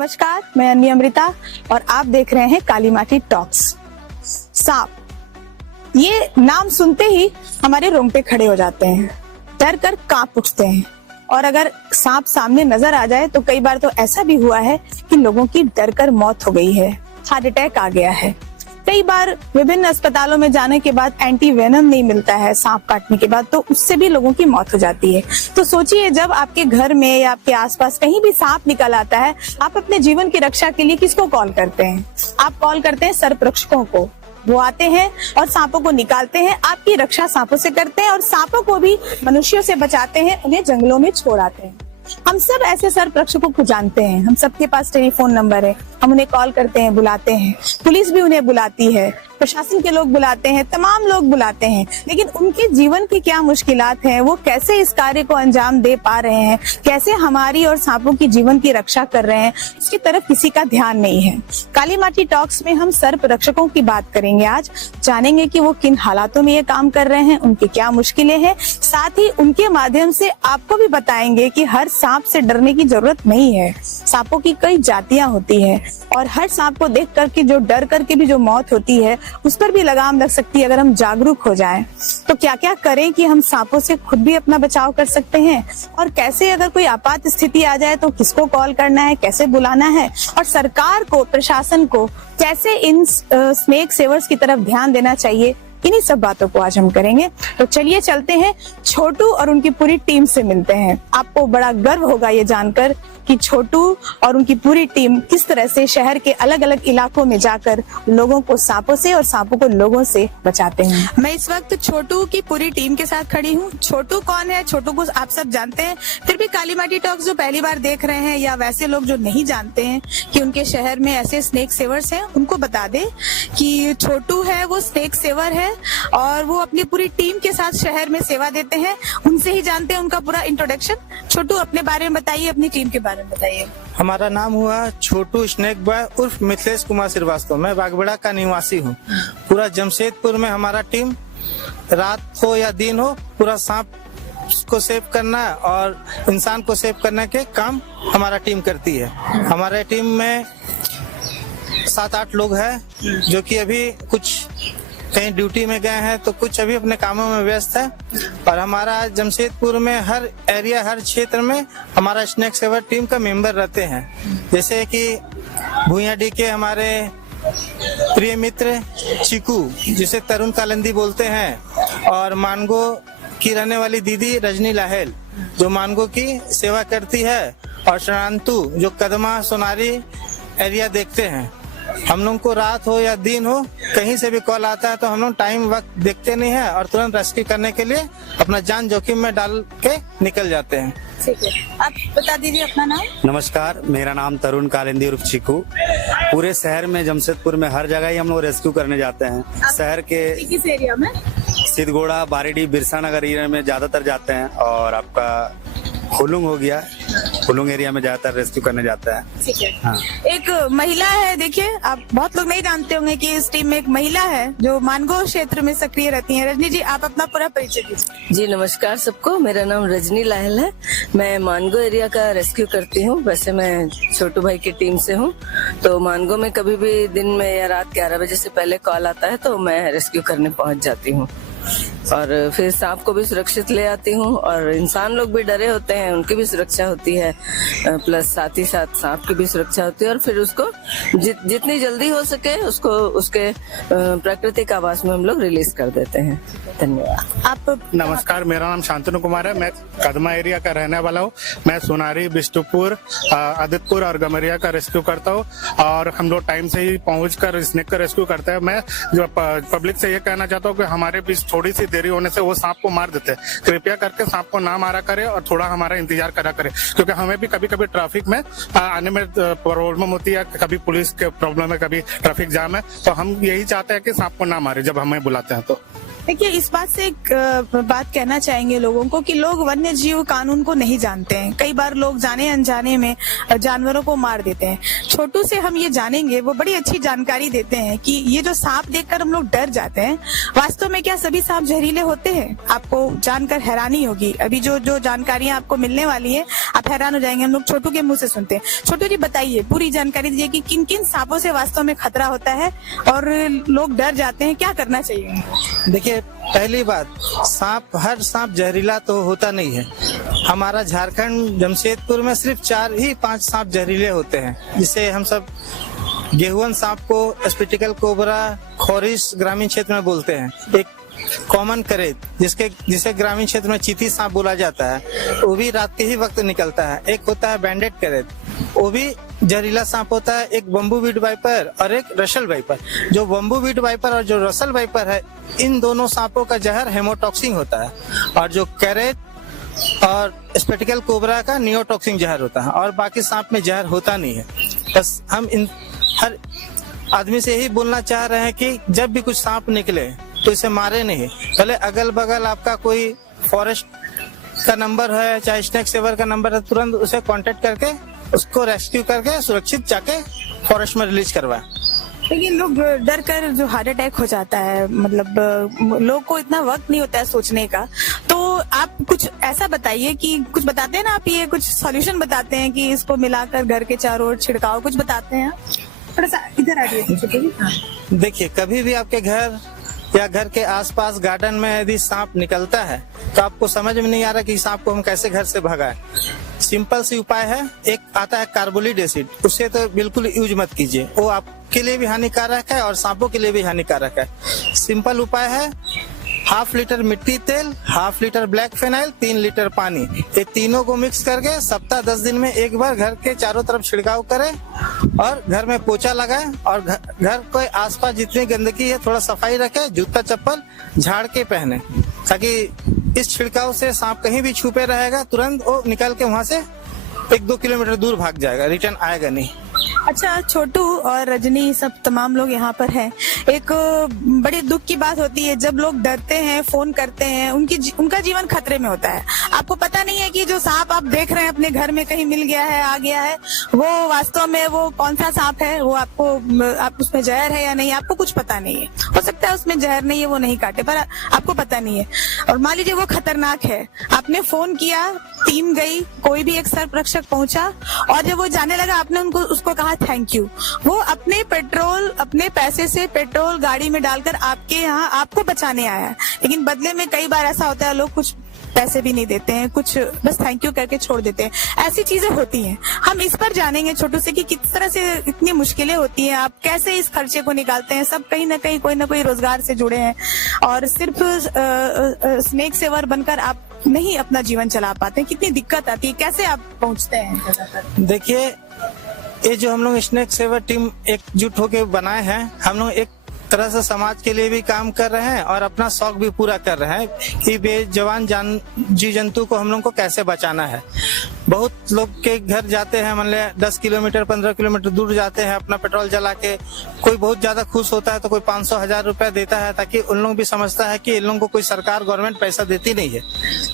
नमस्कार, मैं अन्नी अमृता और आप देख रहे हैं काली माटी टॉक्स। सांप, ये नाम सुनते ही हमारे रोंगटे खड़े हो जाते हैं, डर कर कांप उठते हैं। और अगर सांप सामने नजर आ जाए तो कई बार तो ऐसा भी हुआ है कि लोगों की डर कर मौत हो गई है, हार्ट अटैक आ गया है। कई बार विभिन्न अस्पतालों में जाने के बाद एंटी वेनम नहीं मिलता है सांप काटने के बाद, तो उससे भी लोगों की मौत हो जाती है। तो सोचिए, जब आपके घर में या आपके आसपास कहीं भी सांप निकल आता है, आप अपने जीवन की रक्षा के लिए किसको कॉल करते हैं? आप कॉल करते हैं सर्परक्षकों को। वो आते हैं और सांपों को निकालते हैं, आपकी रक्षा सांपों से करते हैं और सांपों को भी मनुष्यों से बचाते हैं, उन्हें जंगलों में छोड़ आते हैं। हम सब ऐसे सर्परक्षकों को जानते हैं, हम सबके पास टेलीफोन नंबर है, हम उन्हें कॉल करते हैं, बुलाते हैं, पुलिस भी उन्हें बुलाती है, प्रशासन के लोग बुलाते हैं, तमाम लोग बुलाते हैं। लेकिन उनके जीवन की क्या मुश्किलात हैं, वो कैसे इस कार्य को अंजाम दे पा रहे हैं, कैसे हमारी और सांपों की जीवन की रक्षा कर रहे हैं, इसकी तरफ किसी का ध्यान नहीं है। काली माटी टॉक्स में हम सर्परक्षकों की बात करेंगे। आज जानेंगे कि वो किन हालातों में ये काम कर रहे हैं, उनकी क्या मुश्किलें हैं, साथ ही उनके माध्यम से आपको भी बताएंगे कि हर सांप से डरने की जरूरत नहीं है। सांपों की कई जातियां होती है और हर सांप को देख करके जो डर करके भी जो मौत होती है, उस पर भी लगाम लग सकती है अगर हम जागरूक हो जाएं। तो क्या क्या करें कि हम सांपों से खुद भी अपना बचाव कर सकते हैं, और कैसे अगर कोई आपात स्थिति आ जाए तो किसको कॉल करना है, कैसे बुलाना है, और सरकार को, प्रशासन को कैसे इन स्नेक सेवर्स की तरफ ध्यान देना चाहिए, इन्हीं सब बातों को आज हम करेंगे। तो चलिए चलते हैं, छोटू और उनकी पूरी टीम से मिलते हैं। आपको बड़ा गर्व होगा ये जानकर कि छोटू और उनकी पूरी टीम किस तरह से शहर के अलग अलग इलाकों में जाकर लोगों को सांपों से और सांपों को लोगों से बचाते हैं। मैं इस वक्त छोटू की पूरी टीम के साथ खड़ी हूँ। छोटू कौन है? छोटू को आप सब जानते हैं, फिर भी काली माटी टॉक्स जो पहली बार देख रहे हैं या वैसे लोग जो नहीं जानते हैं कि उनके शहर में ऐसे स्नेक सेवर्स हैं, उनको बता दे कि छोटू है वो स्नेक सेवर है और वो अपनी पूरी टीम के साथ शहर में सेवा देते हैं। उनसे ही जानते हैं उनका पूरा इंट्रोडक्शन। छोटू, अपने बारे में बताइए, अपनी टीम के बारे में बताइए। हमारा नाम हुआ छोटू स्नेक बॉय उर्फ मिथिलेश कुमार श्रीवास्तव। मैं बागबेड़ा का निवासी हूँ। पूरा जमशेदपुर में हमारा टीम, रात हो या दिन हो, पूरा सांप को सेव करना और इंसान को सेव करने के काम हमारा टीम करती है। हमारे टीम में 7-8 लोग हैं जो कि अभी कुछ कहीं ड्यूटी में गए हैं, तो कुछ अभी अपने कामों में व्यस्त है। और हमारा जमशेदपुर में हर एरिया, हर क्षेत्र में हमारा स्नेक सेवर टीम का मेंबर रहते हैं। जैसे कि भूयाडी के हमारे प्रिय मित्र चीकू, जिसे तरुण कालिंदी बोलते हैं, और मानगो की रहने वाली दीदी रजनी लाहेल, जो मानगो की सेवा करती है, और शरांतु जो कदमा सोनारी एरिया देखते हैं। हम लोग को रात हो या दिन हो, कहीं से भी कॉल आता है तो हम लोग टाइम वक्त देखते नहीं है और तुरंत रेस्क्यू करने के लिए अपना जान जोखिम में डाल के निकल जाते हैं। ठीक है, आप बता दीजिए अपना नाम। नमस्कार, मेरा नाम तरुण कालिंदी उर्फ चीकू। पूरे शहर में, जमशेदपुर में हर जगह ही हम लोग रेस्क्यू करने जाते हैं। शहर के किस एरिया में? सिद्धगोड़ा, बारीडी, बिरसा नगर एरिया में ज्यादातर जाते हैं, और आपका हुलुंग हो गया, हुलुंग एरिया में ज्यादातर रेस्क्यू करने जाता है। ठीक है। हाँ। एक महिला है, देखिए आप बहुत लोग नहीं जानते होंगे कि इस टीम में एक महिला है जो मानगो क्षेत्र में सक्रिय रहती हैं। रजनी जी, आप अपना पूरा परिचय दीजिए। जी नमस्कार सबको, मेरा नाम रजनी लाहेल है। मैं मानगो एरिया का रेस्क्यू करती हूँ। वैसे मैं छोटू भाई की टीम से हूँ, तो मानगो में कभी भी दिन में या रात 11 बजे से पहले कॉल आता है तो मैं रेस्क्यू करने पहुँच जाती हूँ, और फिर सांप को भी सुरक्षित ले आती हूँ। और इंसान लोग भी डरे होते हैं, उनकी भी सुरक्षा होती है, प्लस साथ ही साथ सांप की भी सुरक्षा होती है। और फिर उसको जितनी जल्दी हो सके उसको उसके प्राकृतिक आवास में हम लोग रिलीज कर देते हैं। धन्यवाद। आप? नमस्कार, मेरा नाम शांतनु कुमार है। मैं कदमा एरिया का रहने वाला हूँ। मैं सोनारी, बिष्टुपुर, आदित्यपुर और गमरिया का रेस्क्यू करता हूँ, और हम लोग टाइम से ही पहुंचकर स्नेक का रेस्क्यू करते हैं। मैं जो पब्लिक से ये कहना चाहता हूँ कि हमारे बीच थोड़ी सी देरी होने से वो सांप को मार देते हैं। कृपया करके सांप को ना मारा करे और थोड़ा हमारा इंतजार करा करे, क्योंकि हमें भी कभी कभी ट्रैफिक में आने में प्रॉब्लम होती है, कभी पुलिस के प्रॉब्लम है, कभी ट्रैफिक जाम है। तो हम यही चाहते हैं कि सांप को ना मारे जब हमें बुलाते हैं। तो देखिए, इस बात से एक बात कहना चाहेंगे लोगों को कि लोग वन्य जीव कानून को नहीं जानते हैं। कई बार लोग जाने अनजाने में जानवरों को मार देते हैं। छोटू से हम ये जानेंगे, वो बड़ी अच्छी जानकारी देते हैं कि ये जो सांप देखकर हम लोग डर जाते हैं, वास्तव में क्या सभी सांप जहरीले होते हैं? आपको जानकर हैरानी होगी। अभी जो जानकारियां आपको मिलने वाली है, आप हैरान हो जाएंगे। हम लोग छोटू के मुंह से सुनते हैं। छोटू जी, बताइए, पूरी जानकारी दीजिए कि किन किन सांपों से वास्तव में खतरा होता है और लोग डर जाते हैं, क्या करना चाहिए? देखिए, पहली बात, हर सांप जहरीला तो होता नहीं है। हमारा झारखंड जमशेदपुर में सिर्फ 4 ही 5 सांप जहरीले होते हैं, जिसे हम सब गेहुअन सांप को स्पिटिकल कोबरा खोरिस ग्रामीण क्षेत्र में बोलते हैं। एक कॉमन करेत जिसे ग्रामीण क्षेत्र में चीती सांप बोला जाता है, वो भी रात के ही वक्त निकलता है। एक होता है बैंडेड करेत, वो भी जहरीला सांप होता है। एक बम्बू वीड वाइपर और एक रसल वाइपर। जो बम्बू वीड वाइपर और जो रसल वाइपर है, इन दोनों सांपों का जहर हेमोटॉक्सिन होता है, और जो कैरेट और स्पेटिकल कोबरा का नियोटॉक्सिन जहर होता है, और बाकी सांप में जहर होता नहीं है। बस हम इन हर आदमी से यही बोलना चाह रहे हैं कि जब भी कुछ सांप निकले तो इसे मारे नहीं। भले अगल बगल आपका कोई फॉरेस्ट का नंबर है, चाहे स्नेक सेवर का नंबर है, तुरंत उसे कांटेक्ट करके उसको रेस्क्यू करके सुरक्षित जाके फॉरेस्ट में रिलीज करवाए। लेकिन लोग डर कर जो हार्ट अटैक हो जाता है, मतलब लोग को इतना वक्त नहीं होता है सोचने का, तो आप कुछ ऐसा बताइए कि कुछ बताते हैं ना आप, ये कुछ सॉल्यूशन बताते हैं कि इसको मिलाकर घर के चारों ओर छिड़काव, कुछ बताते हैं? थोड़ा सा इधर आ जाइए। देखिए, कभी भी आपके घर या घर के आसपास गार्डन में यदि सांप निकलता है तो आपको समझ में नहीं आ रहा कि सांप को हम कैसे घर से भगाएं। सिंपल सी उपाय है, एक आता है कार्बोलिक एसिड, उससे तो बिल्कुल यूज मत कीजिए, वो आपके लिए भी हानिकारक है और सांपों के लिए भी हानिकारक है। सिंपल उपाय है, 1/2 लीटर मिट्टी तेल, 1/2 लीटर ब्लैक फेनाइल, 3 लीटर पानी, ये तीनों को मिक्स करके सप्ताह 10 दिन में एक बार घर के चारों तरफ छिड़काव करें और घर में पोछा लगाएं, और घर के आसपास जितनी गंदगी है थोड़ा सफाई रखें, जूता चप्पल झाड़ के पहने, ताकि इस छिड़काव से सांप कहीं भी छुपे रहेगा, तुरंत वो निकल के वहां से 1-2 किलोमीटर दूर भाग जाएगा, रिटर्न आएगा नहीं। अच्छा, छोटू और रजनी सब तमाम लोग यहाँ पर हैं। एक बड़ी दुख की बात होती है जब लोग डरते हैं, फोन करते हैं, उनका जीवन खतरे में होता है। आपको पता नहीं है कि जो सांप आप देख रहे हैं अपने घर में कहीं मिल गया है, आ गया है, वो वास्तव में वो कौन सा सांप है, वो आप उसमें जहर है या नहीं, आपको कुछ पता नहीं है। हो सकता है उसमें जहर नहीं है, वो नहीं काटे, पर आपको पता नहीं है। और मान लीजिए वो खतरनाक है, आपने फोन किया, टीम गई, कोई भी एक सर्परक्षक पहुंचा, और जब वो जाने लगा आपने उसको कहा थैंक यू। वो अपने पैसे से पेट्रोल गाड़ी में डालकर आपके यहाँ आपको बचाने आया है। लेकिन बदले में कई बार ऐसा होता है, लोग कुछ पैसे भी नहीं देते हैं, कुछ बस थैंक यू करके छोड़ देते हैं। ऐसी चीजें होती हैं। हम इस पर जानेंगे छोटू से कि किस तरह से इतनी मुश्किलें होती हैं, आप कैसे इस खर्चे को निकालते हैं। सब कहीं ना कहीं कोई ना कोई रोजगार से जुड़े हैं, और सिर्फ स्नेक सेवर बनकर आप नहीं अपना जीवन चला पाते। कितनी दिक्कत आती है, कैसे आप पहुंचते हैं? देखिए, ये जो हम लोग स्नेक सेवर टीम एकजुट होकर बनाए हैं, हम लोग एक तरह से समाज के लिए भी काम कर रहे हैं और अपना शौक भी पूरा कर रहे हैं कि बेजवान जीव जंतु को हम लोग को कैसे बचाना है। बहुत लोग के घर जाते हैं, मान लिया 10 किलोमीटर 15 किलोमीटर दूर जाते हैं अपना पेट्रोल जला के। कोई बहुत ज्यादा खुश होता है तो कोई 500-1000 रुपया देता है, ताकि उन लोग भी समझता है कि इन लोगों को कोई सरकार गवर्नमेंट पैसा देती नहीं है।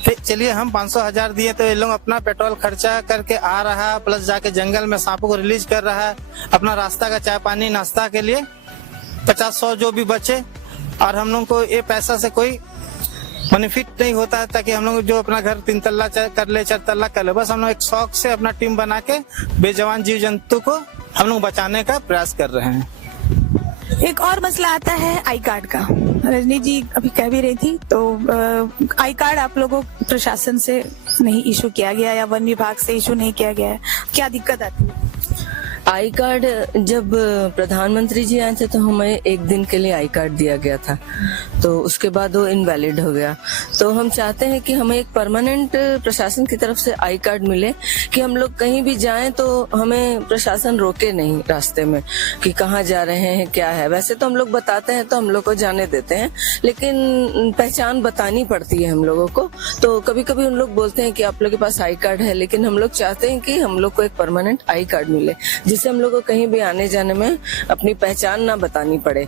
तो चलिए हम 500-1000 दिए तो ये लोग अपना पेट्रोल खर्चा करके आ रहा है, प्लस जाके जंगल में सांपों को रिलीज कर रहा है, अपना रास्ता का चाय पानी नाश्ता के लिए 50-100 जो भी बचे, और हम लोग को ये पैसा से कोई बेनिफिट नहीं होता है, ताकि हम लोग जो अपना घर 3 तल्ला कर ले 4 तल्ला कर ले, बस हम लोग एक शौक से अपना टीम बना के बेजवान जीव जंतु को हम लोग बचाने का प्रयास कर रहे हैं। एक और मसला आता है आई कार्ड का। रजनी जी अभी कह भी रही थी, तो आई कार्ड आप लोगों को प्रशासन से नहीं इशू किया गया या वन विभाग से इशू नहीं किया गया है, क्या दिक्कत आती है? आई कार्ड जब प्रधानमंत्री जी आए थे तो हमें 1 दिन के लिए आई कार्ड दिया गया था, तो उसके बाद वो इनवैलिड हो गया। तो हम चाहते हैं कि हमें एक परमानेंट प्रशासन की तरफ से आई कार्ड मिले, कि हम लोग कहीं भी जाएं तो हमें प्रशासन रोके नहीं रास्ते में कि कहाँ जा रहे हैं, क्या है। वैसे तो हम लोग बताते हैं तो हम लोग को जाने देते हैं, लेकिन पहचान बतानी पड़ती है हम लोगों को। तो कभी कभी उन लोग बोलते हैं कि आप लोग के पास आई कार्ड है, लेकिन हम लोग चाहते हैं कि हम लोग को एक परमानेंट आई कार्ड मिले, जिससे हम लोग को कहीं भी आने जाने में अपनी पहचान ना बतानी पड़े।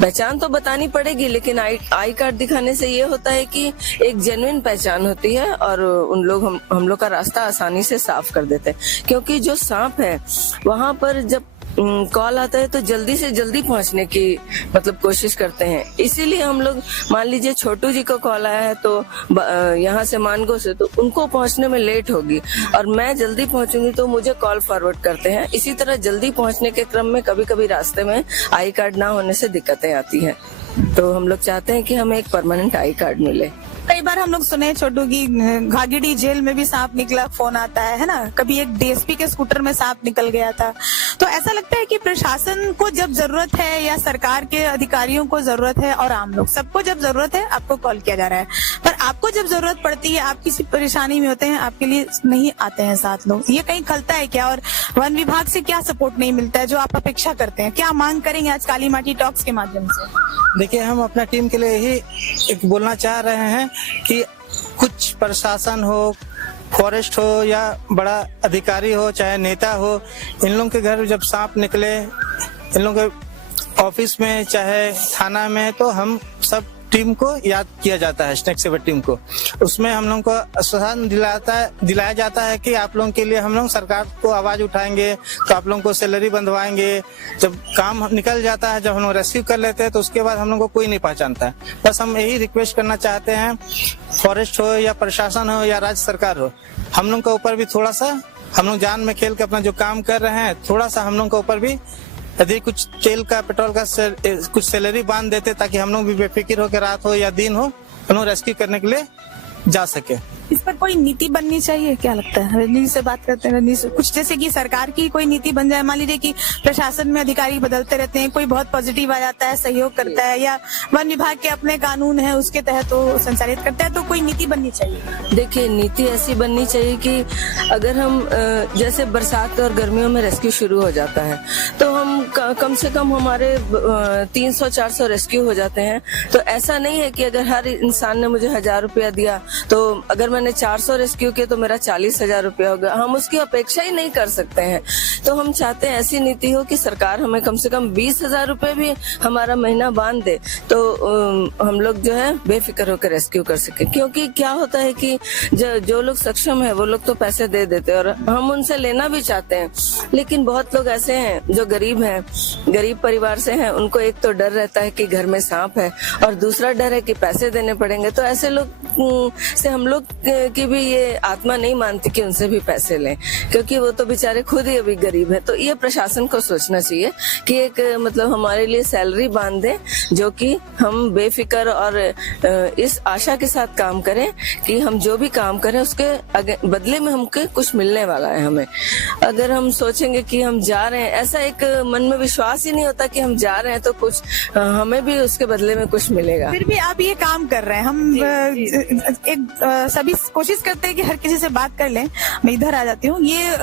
पहचान तो बतानी पड़ेगी, लेकिन आई कार्ड दिखाने से ये होता है कि एक जेन्युइन पहचान होती है और उन लोग हम लोग का रास्ता आसानी से साफ कर देते हैं। क्योंकि जो सांप है वहां पर जब कॉल आता है तो जल्दी से जल्दी पहुंचने की मतलब कोशिश करते हैं। इसीलिए हम लोग, मान लीजिए छोटू जी को कॉल आया है तो यहाँ से मानगो से, तो उनको पहुंचने में लेट होगी और मैं जल्दी पहुंचूंगी तो मुझे कॉल फॉरवर्ड करते हैं। इसी तरह जल्दी पहुंचने के क्रम में कभी कभी रास्ते में आई कार्ड ना होने से दिक्कतें आती हैं। तो हम लोग चाहते हैं कि हमें एक परमानेंट आई कार्ड मिले। कई बार हम लोग सुने छोटू की घाघीडी जेल में भी सांप निकला, फोन आता है ना। कभी एक डीएसपी के स्कूटर में सांप निकल गया था। तो ऐसा लगता है कि प्रशासन को जब जरूरत है या सरकार के अधिकारियों को जरूरत है और आम लोग सबको जब जरूरत है आपको कॉल किया जा रहा है, पर आपको जब जरूरत पड़ती है, आप किसी परेशानी में होते हैं, आपके लिए नहीं आते हैं साथ लोग। ये कहीं खलता है क्या? और वन विभाग से क्या सपोर्ट नहीं मिलता है जो आप अपेक्षा करते हैं? क्या मांग करेंगे आज काली माटी टॉक्स के माध्यम से? देखिए, हम अपना टीम के लिए यही एक बोलना चाह रहे हैं कि कुछ प्रशासन हो, फॉरेस्ट हो या बड़ा अधिकारी हो, चाहे नेता हो, इन लोगों के घर जब सांप निकले, इन लोगों के ऑफिस में चाहे थाना में, तो हम सब टीम को याद किया जाता है, स्नेक सेवर टीम को। उसमें हम लोगों को आश्वासन दिलाया जाता है कि आप लोगों के लिए हम लोग सरकार को आवाज उठाएंगे, तो आप लोगों को सैलरी बंधवाएंगे। जब काम निकल जाता है, जब हम लोग रेस्क्यू कर लेते हैं, तो उसके बाद हम लोग को कोई नहीं पहचानता है। बस हम यही रिक्वेस्ट करना चाहते हैं, फॉरेस्ट हो या प्रशासन हो या राज्य सरकार हो, हम लोग के ऊपर भी थोड़ा सा, हम लोग जान में खेल के अपना जो काम कर रहे हैं, थोड़ा सा हम लोग के ऊपर भी यदि कुछ तेल का, पेट्रोल का कुछ सैलरी बांध देते, ताकि हम लोग भी बेफिक्र हो के रात हो या दिन हो, हम लोग रेस्क्यू करने के लिए जा सके। इस पर कोई नीति बननी चाहिए, क्या लगता है? रजनी से बात करते हैं। रजनी से कुछ, जैसे कि सरकार की कोई नीति बन जाए। मान लीजिए कि प्रशासन में अधिकारी बदलते रहते हैं, कोई बहुत पॉजिटिव आ जाता है, सहयोग करता है, या वन विभाग के अपने कानून है उसके तहत वो संचालित करता है, तो कोई नीति बननी चाहिए। देखिए, नीति ऐसी बननी चाहिए कि अगर हम जैसे बरसात और गर्मियों में रेस्क्यू शुरू हो जाता है तो हम कम से कम हमारे 300-400 रेस्क्यू हो जाते हैं। तो ऐसा नहीं है कि अगर हर इंसान ने मुझे 1000 रुपया दिया तो अगर मैंने 400 रेस्क्यू किए तो मेरा 40,000 रुपया हो गया। हम उसकी अपेक्षा ही नहीं कर सकते हैं। तो हम चाहते हैं ऐसी नीति हो कि सरकार हमें कम से कम 20,000 रुपए भी हमारा महीना बांध दे, तो हम लोग जो है बेफिक्र होकर रेस्क्यू कर सके। क्योंकि क्या होता है कि जो लोग सक्षम है वो लोग तो पैसे दे देते हैं और हम उनसे लेना भी चाहते हैं, लेकिन बहुत लोग ऐसे हैं जो गरीब हैं, गरीब परिवार से हैं, उनको एक तो डर रहता है कि घर में सांप है और दूसरा डर है कि पैसे देने पड़ेंगे। तो ऐसे लोग से हम लोग की भी ये आत्मा नहीं मानती कि उनसे भी पैसे लें, क्योंकि वो तो बेचारे खुद ही अभी गरीब है। तो ये प्रशासन को सोचना चाहिए कि एक मतलब हमारे लिए सैलरी बांध दे, जो कि हम बेफिक्र और इस आशा के साथ काम करें कि हम जो भी काम करें उसके बदले में हमको कुछ मिलने वाला है हमें। अगर हम सोचेंगे कि हम जा रहे हैं, ऐसा एक मन में विश्वास ही नहीं होता कि हम जा रहे हैं तो कुछ हमें भी उसके बदले में कुछ मिलेगा। फिर भी आप ये काम कर रहे हैं। हम सभी कोशिश करते हैं कि हर किसी से बात कर लें। मैं इधर आ जाती हूँ। ये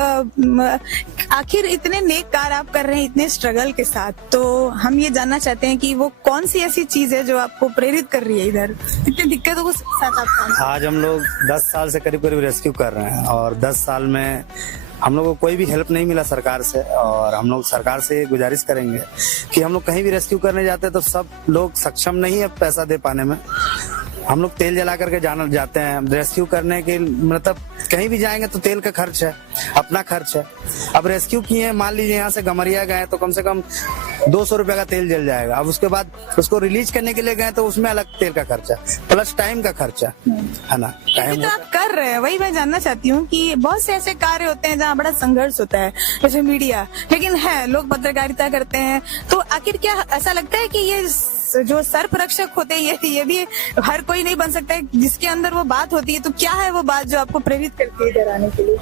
आखिर इतने नेक कार्य आप कर रहे हैं इतने स्ट्रगल के साथ, तो हम ये जानना चाहते हैं कि वो कौन सी ऐसी चीज है जो आपको प्रेरित कर रही है इधर इतनी दिक्कतों के साथ आप काम? आज हम लोग 10 साल से करीब रेस्क्यू कर रहे हैं और 10 साल में हम लोग को कोई भी हेल्प नहीं मिला सरकार से। और हम लोग सरकार से गुजारिश करेंगे कि हम लोग कहीं भी रेस्क्यू करने जाते हैं तो सब लोग सक्षम नहीं है पैसा दे पाने में। हम लोग तेल जला करके जाते हैं रेस्क्यू करने के, मतलब कहीं भी जाएंगे तो तेल का खर्च है, अपना खर्च है। अब रेस्क्यू किए, मान लीजिए यहाँ से गमरिया गए तो कम से कम 200 रुपए का तेल जल जाएगा। अब उसके बाद उसको रिलीज करने के लिए गए तो उसमें अलग तेल का खर्चा प्लस टाइम का खर्चा है ना। टाइम तो आप कर रहे हैं, वही मैं जानना चाहती हूँ कि बहुत से ऐसे कार्य होते हैं जहाँ बड़ा संघर्ष होता है, जैसे मीडिया, लेकिन है लोग पत्रकारिता करते हैं। तो आखिर क्या ऐसा लगता है कि ये जो सर्परक्षक होते हैं ये भी हर कोई नहीं बन सकता है जिसके अंदर वो बात होती है? तो क्या है वो बात जो आपको प्रेरित करती है इधर आने के लिए?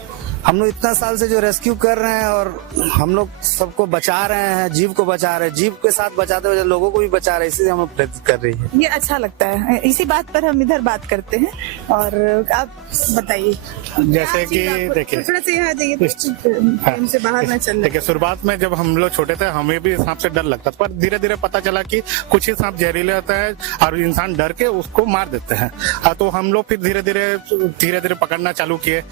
हम लोग इतना साल से जो रेस्क्यू कर रहे हैं और हम लोग सबको बचा रहे हैं, जीव को बचा रहे हैं, जीव के साथ बचाते हुए लोगों को भी बचा रहे हैं, इसलिए हम लोग प्रेरित कर रही है। ये अच्छा लगता है। इसी बात पर हम इधर बात करते हैं और आप बताइए। जैसे कि देखिए, थोड़ा सा यहाँ जाइए, से बाहर न चलना। देखिए, शुरुआत में जब हम लोग छोटे थे हमें भी सांप से डर लगता था, पर धीरे धीरे पता चला कि कुछ ही सांप जहरीले होता है और इंसान डर के उसको मार देते हैं। तो हम लोग फिर धीरे धीरे पकड़ना चालू किए।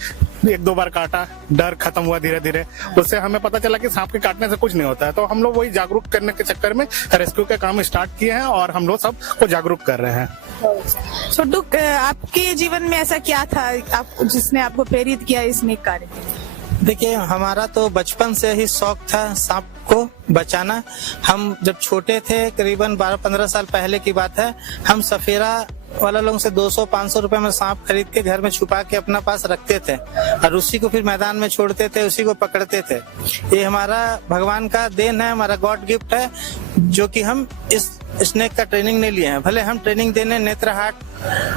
एक दो बार काटा, डर खत्म हुआ धीरे धीरे। उससे हमें पता चला कि सांप के काटने से कुछ नहीं होता है। तो हम लोग वही जागरूक करने के चक्कर में रेस्क्यू के काम स्टार्ट किए हैं और हम लोग सबको जागरूक कर रहे हैं। छोटू, आपके जीवन में ऐसा क्या था आप जिसने आपको प्रेरित किया इस नेक कार्य के लिए? देखिए, हमारा तो बचपन से ही शौक था सांप को बचाना। हम जब छोटे थे, करीबन 12-15 साल पहले की बात है, हम सफेरा वाला लोगों से 200-500 रुपए में सांप खरीद के घर में छुपा के अपना पास रखते थे और उसी को फिर मैदान में छोड़ते थे, उसी को पकड़ते थे। ये हमारा भगवान का देन है, हमारा गॉड गिफ्ट है, जो कि हम इस स्नेक का ट्रेनिंग नहीं लिए हैं। भले हम ट्रेनिंग देने नेत्रहाट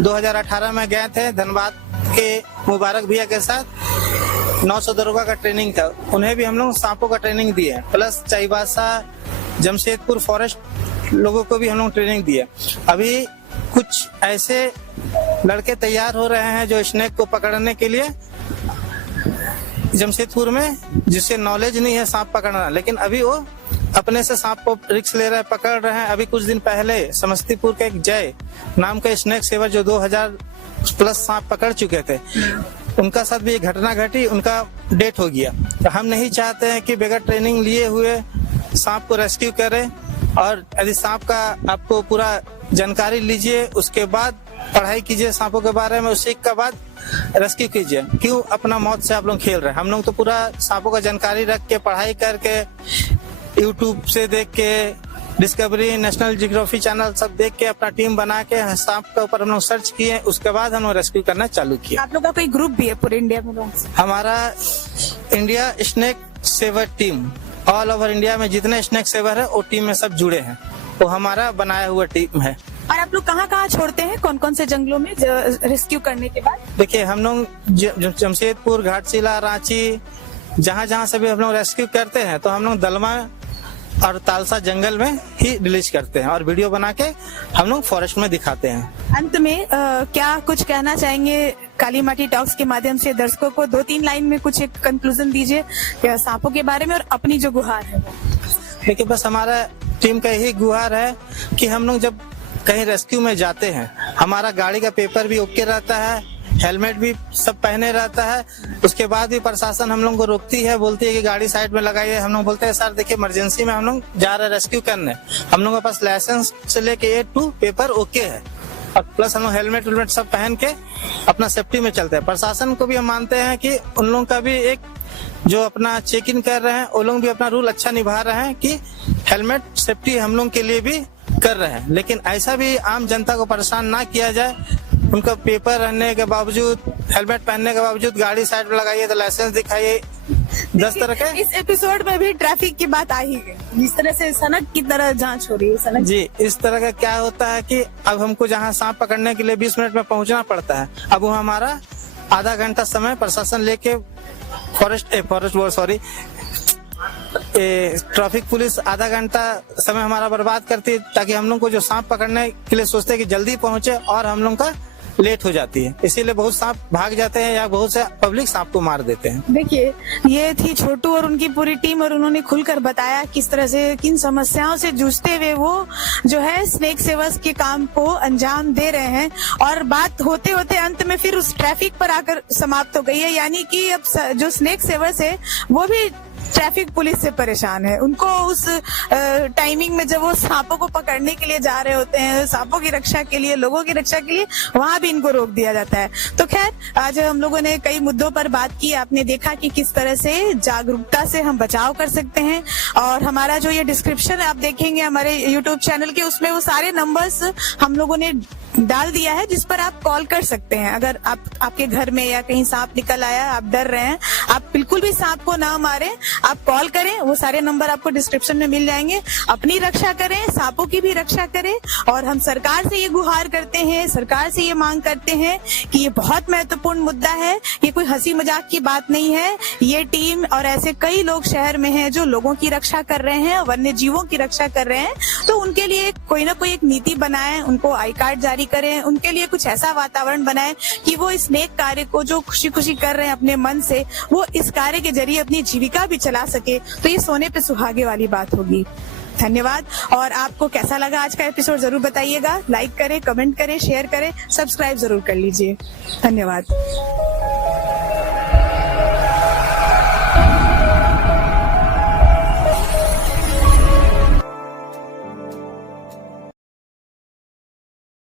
2018 में गए थे, धनबाद के मुबारक भैया के साथ 900 दरोगा का ट्रेनिंग था, उन्हें भी हम लोग सांपों का ट्रेनिंग दिए, प्लस चाईबासा जमशेदपुर फॉरेस्ट लोगों को भी हम लोग ट्रेनिंग दिए। अभी कुछ ऐसे लड़के तैयार हो रहे हैं जो स्नेक को पकड़ने के लिए जमशेदपुर में, जिससे नॉलेज नहीं है सांप पकड़ना, लेकिन अभी वो अपने से सांप को रिक्स ले रहे हैं, पकड़ रहे हैं। अभी कुछ दिन पहले समस्तीपुर के एक जय नाम का स्नेक सेवर जो 2000 प्लस सांप पकड़ चुके थे, उनका साथ भी एक घटना घटी, उनका डेथ हो गया। तो हम नहीं चाहते हैं कि बगैर ट्रेनिंग लिए हुए सांप को रेस्क्यू करें, और यदि सांप का आपको पूरा जानकारी लीजिए, उसके बाद पढ़ाई कीजिए सांपों के बारे में, उस सीख के बाद रेस्क्यू कीजिए। क्यों अपना मौत से आप लोग खेल रहे हैं? हम लोग तो पूरा सांपों का जानकारी रख के, पढ़ाई करके, यूट्यूब से देख के, डिस्कवरी, नेशनल जियोग्राफी चैनल सब देख के अपना टीम बना के सांप के ऊपर हम लोग सर्च किए, उसके बाद हम लोग रेस्क्यू करना चालू किया। आप लोग का कोई ग्रुप भी है पूरे इंडिया में? हमारा India snake saver team, all over India में जितने स्नेक सेवर है वो टीम में सब जुड़े हैं, वो हमारा बनाया हुआ टीम है। और आप लोग कहाँ कहाँ छोड़ते हैं, कौन कौन से जंगलों में रेस्क्यू करने के बाद? देखिए, हम लोग जमशेदपुर, घाटशिला, रांची, जहाँ जहाँ से भी हम लोग रेस्क्यू करते हैं, तो हम लोग दलमा और तालसा जंगल में ही रिलीज करते हैं और वीडियो बना के हम लोग फॉरेस्ट में दिखाते हैं। अंत में क्या कुछ कहना चाहेंगे काली माटी टॉक्स के माध्यम से दर्शकों को? 2-3 लाइन में कुछ एक कंक्लूजन दीजिए सांपों के बारे में और अपनी जो गुहार है। देखिए, बस हमारा टीम का यही गुहार है कि हम लोग जब कहीं रेस्क्यू में जाते हैं, हमारा गाड़ी का पेपर भी ओके रहता है, हेलमेट भी सब पहने रहता है, उसके बाद भी प्रशासन हम लोग को रोकती है, बोलती है कि गाड़ी साइड में लगाइए। हम लोग बोलते हैं सर देखिए इमरजेंसी में हम लोग जा रहे हैं रेस्क्यू करने, हम लोगों के पास लाइसेंस से लेके A to पेपर ओके है, और प्लस हम लोग हेलमेट सब पहन के अपना सेफ्टी में चलते हैं। प्रशासन को भी हम मानते हैं कि उन लोगों का भी एक जो अपना चेक इन कर रहे हैं, वो लोग भी अपना रूल अच्छा निभा रहे हैं कि हेलमेट सेफ्टी हम लोग के लिए भी कर रहे हैं। लेकिन ऐसा भी आम जनता को परेशान ना किया जाए, उनका पेपर रहने के बावजूद, हेलमेट पहनने के बावजूद गाड़ी साइड में लगाइए, तो लाइसेंस दिखाइए, 10 तरह के। इस एपिसोड में भी ट्रैफिक की बात आ ही गई, जिस तरह से सनक की तरह जांच हो रही है। सनक जी, इस तरह का क्या होता है कि अब हमको जहाँ सांप पकड़ने के लिए 20 मिनट में पहुंचना पड़ता है, अब वो हमारा आधा घंटा समय प्रशासन लेके ट्रैफिक पुलिस आधा घंटा समय हमारा बर्बाद करती है, ताकि हम लोग को जो सांप पकड़ने के लिए सोचते हैं कि जल्दी पहुंचे, और हम लोग का लेट हो जाती है, इसीलिए बहुत सांप भाग जाते हैं या बहुत से पब्लिक सांप को मार देते हैं। देखिए, ये थी छोटू और उनकी पूरी टीम, और उन्होंने खुलकर बताया किस तरह से, किन समस्याओं से जूझते हुए वो जो है स्नेक सेवर्स के काम को अंजाम दे रहे हैं। और बात होते होते अंत में फिर उस ट्रैफिक पर आकर समाप्त हो गई है, यानी कि अब जो स्नेक सेवर्स है वो भी ट्रैफिक पुलिस से परेशान है। उनको उस टाइमिंग में जब वो सांपों को पकड़ने के लिए जा रहे होते हैं, सांपों की रक्षा के लिए, लोगों की रक्षा के लिए, वहां भी इनको रोक दिया जाता है। तो खैर, आज हम लोगों ने कई मुद्दों पर बात की। आपने देखा कि किस तरह से जागरूकता से हम बचाव कर सकते हैं, और हमारा जो ये डिस्क्रिप्शन आप देखेंगे हमारे यूट्यूब चैनल के, उसमें वो सारे नंबर्स हम लोगों ने डाल दिया है, जिस पर आप कॉल कर सकते हैं। अगर आपके घर में या कहीं सांप निकल आया, आप डर रहे हैं, आप बिल्कुल भी सांप को ना मारें, आप कॉल करें, वो सारे नंबर आपको डिस्क्रिप्शन में मिल जाएंगे। अपनी रक्षा करें, सांपों की भी रक्षा करें, और हम सरकार से ये गुहार करते हैं, सरकार से ये मांग करते हैं कि ये बहुत महत्वपूर्ण मुद्दा है, ये कोई हंसी मजाक की बात नहीं है। ये टीम और ऐसे कई लोग शहर में हैं जो लोगों की रक्षा कर रहे हैं, वन्य जीवों की रक्षा कर रहे हैं, तो उनके लिए कोई ना कोई एक नीति बनाएं, उनको आई कार्ड जारी करें, उनके लिए कुछ ऐसा वातावरण बनाएं कि वो इस नेक कार्य को जो खुशी खुशी कर रहे हैं अपने मन से, वो इस कार्य के जरिए अपनी जीविका भी चला सके। तो ये सोने पे सुहागे वाली बात होगी। धन्यवाद। और आपको कैसा लगा आज का एपिसोड जरूर बताइएगा, लाइक करें, कमेंट करें, शेयर करें, सब्सक्राइब जरूर कर लीजिए। धन्यवाद।